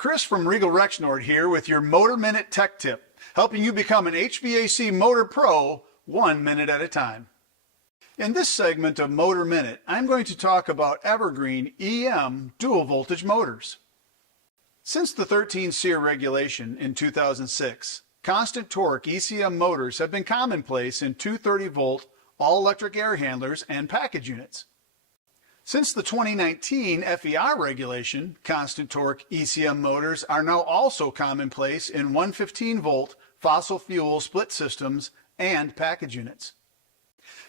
Chris from Regal Rexnord here with your Motor Minute Tech Tip, helping you become an HVAC motor pro 1 minute at a time. In this segment of Motor Minute, I'm going to talk about Evergreen EM dual voltage motors. Since the 13 SEER regulation in 2006, constant torque ECM motors have been commonplace in 230-volt all-electric air handlers and package units. Since the 2019 FER regulation, constant torque ECM motors are now also commonplace in 115-volt fossil fuel split systems and package units.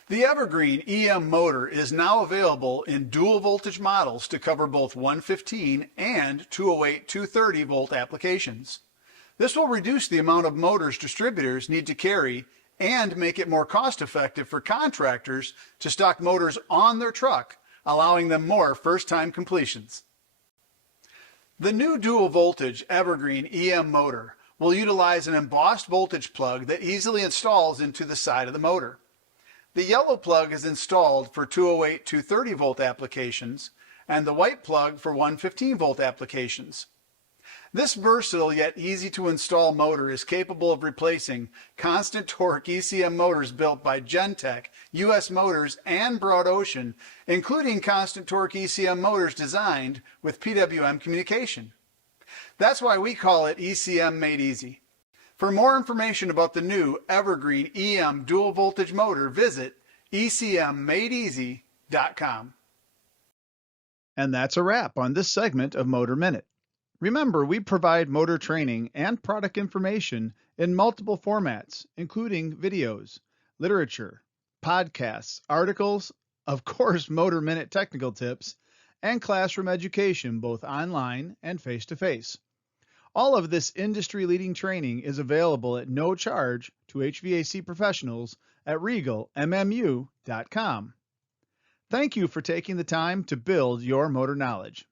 The Evergreen EM motor is now available in dual voltage models to cover both 115 and 208/230 volt applications. This will reduce the amount of motors distributors need to carry and make it more cost-effective for contractors to stock motors on their truck, allowing them more first-time completions. The new dual voltage Evergreen EM motor will utilize an embossed voltage plug that easily installs into the side of the motor. The yellow plug is installed for 208/230 volt applications and the white plug for 115 volt applications. This versatile yet easy to install motor is capable of replacing constant torque ECM motors built by Genteq, US Motors, and Broad Ocean, including constant torque ECM motors designed with PWM communication. That's why we call it ECM Made Easy. For more information about the new Evergreen EM dual voltage motor, visit ecmmadeeasy.com. And that's a wrap on this segment of Motor Minute. Remember, we provide motor training and product information in multiple formats, including videos, literature, podcasts, articles, of course, Motor Minute technical tips, and classroom education, both online and face-to-face. All of this industry-leading training is available at no charge to HVAC professionals at regalmmu.com. Thank you for taking the time to build your motor knowledge.